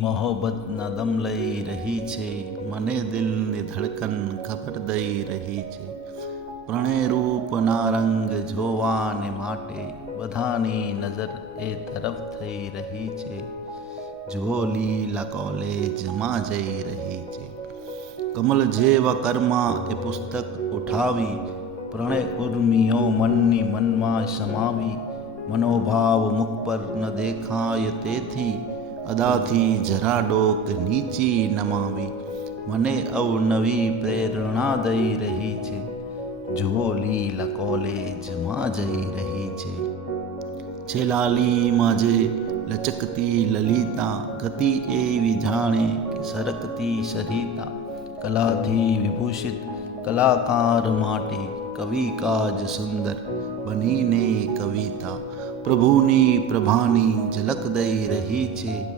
મોહબ્બતના દમ લઈ રહી છે. મને દિલની ધડકન ખબર દઈ રહી છે. પ્રણય રૂપ નારંગ જોવાને માટે બધાની નજર એ તરફ થઈ રહી છે. જો લીલા કોલેજમાં જઈ રહી છે. કમલ જેવા કર્મા એ પુસ્તક ઉઠાવી પ્રણય ઉર્મિઓ મનની મનમાં સમાવી, મનોભાવ મુખ પર ન દેખાય તેથી અદાથી જરા ડોક નીચી નમાવી. મને અવનવી પ્રેરણા દઈ રહી છે. જુઓ લીલા કોલેજમાં જઈ રહી છે. છે લાલીમાં જે લચકતી લલિતા, ગતિ એવી જાણે કે સરકતી સરિતા. કલાથી વિભૂષિત કલાકાર માટે કવિ કાજ સુંદર બનીને કવિતા. પ્રભુની પ્રભાની ઝલક દઈ રહી છે.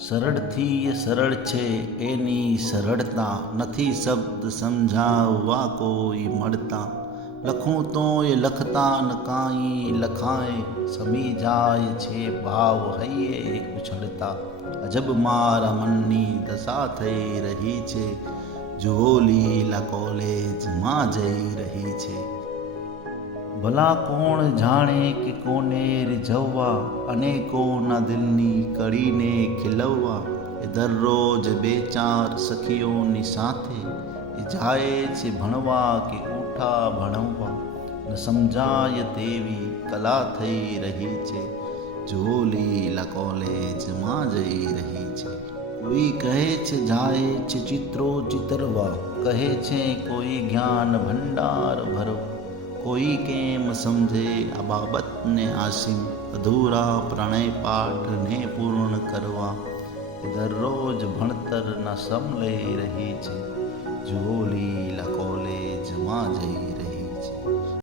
સરળથી એ સરળ છે, એની સરળતા નથી શબ્દ સમજાવવા કોઈ મળતા. લખું તો એ લખતા ન કાંઈ લખાય, સમી જાય છે, ભાવ હૈયે ઉછળતા. અજબ મારા મનની દશા થઈ રહી છે જુઓ લીલા કોલેજમાં જઈ રહી છે. ભલા કોણ જાણે કે કોને રીઝવવા? અનેકોના દિલની કડીને ખીલવવા. એ દરરોજ બે ચાર સખીઓની સાથે એ જાય છે ભણવા કે ઉઠા ભણવવા. ન સમજાય તેવી કલા થઈ રહી છે. જો લીલા કોલેજમાં જઈ રહી છે. કોઈ કહે છે જાય છે ચિત્રો ચિતરવા. કહે છે કોઈ જ્ઞાન ભંડાર ભરવા. કોઈ કેમ સમજે આ બાબતને આસીમ અધૂરા પ્રણય પાઠને પૂર્ણ કરવા દરરોજ ભણતરના સમ લઈ રહી છે.